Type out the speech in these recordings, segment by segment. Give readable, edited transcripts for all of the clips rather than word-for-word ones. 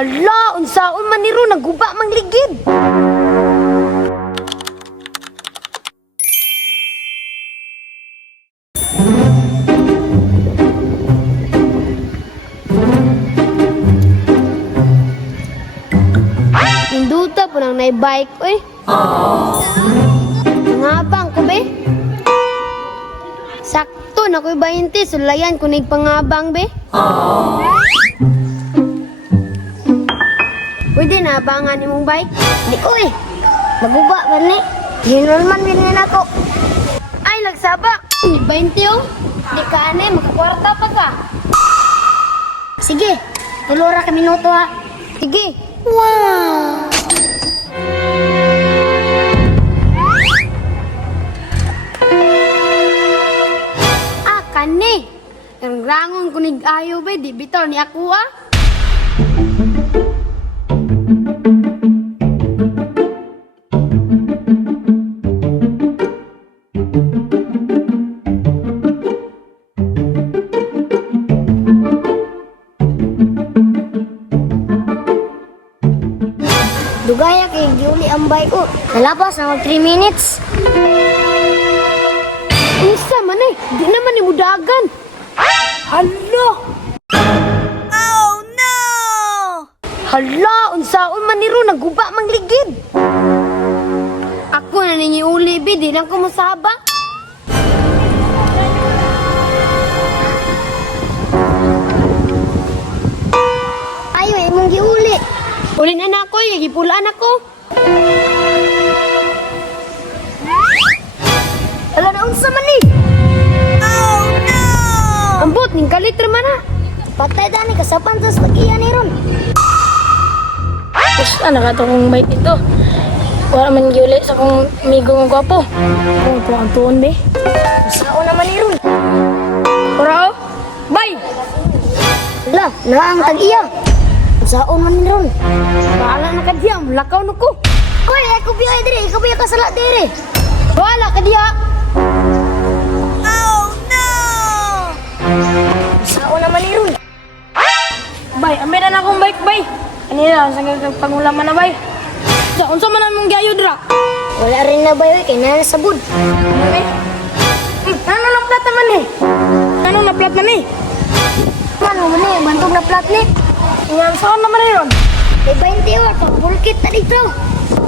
Hala, unsaon man ni Ron, naguba mang ligid. Induta po nang naibike, oy. Ngabang ko, be? Sakto na ko'y 20, sulayan ko pangabang, be. Pwede na abangan imong bike? Di ko eh. Maguba man ni. Ginulman din nila ko. Ay, lagsabak. 20 oh. Di ka ane, makakwarta pa ka. Sige, tulura ka minuto ha. Sige. Wow! Ah, kani. Ang rangon ko ayaw ba, di bitaw ni ako ah. Dugaya kay giuli ang bike ko. Nalapas na mag 3 minutes. Unsa man eh, di naman ni mudagan. Hala! Oh no! Hala, unsaon man ni Ron, naguba mang ligid. Ako na ninyo uli, be, di lang ko masaba. Ayo, imong giuli. Uli na ako, gipulaan ako. Hala na, unsa man ni? Oh no! Ambot, ning kalitro man na. Patay dani kasapan sa sakiyan ni Ron. Basta nakatong bike ito. Wala man giuli sa kong amigo ng gwapo. Kung po ang tuon, be. Sao naman ni Ron. Ora, oh. Bye! Hala, na ang tag-iya. Sao man ni Ron. Bahala na ka diya, lakaw na ko. Koy, ako biya dire, ikaw biya kasala dire. Bahala ka diya. Oh no! Sao naman ni Ron. Bay, ambil na akong bike, bay. Kanina, sa pangulaman na, bay. Sa unsa man ang mong giayo dra? Wala rin na ba yun, kay nana sabod. Bay. Ano na plat naman eh? Ano na plat man eh? Ano man eh, bantog na plat ni. Nga, saan naman eh ron? May 20 or, pag-bulkit na dito.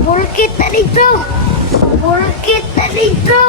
Bulkit na dito. Bulkit na dito.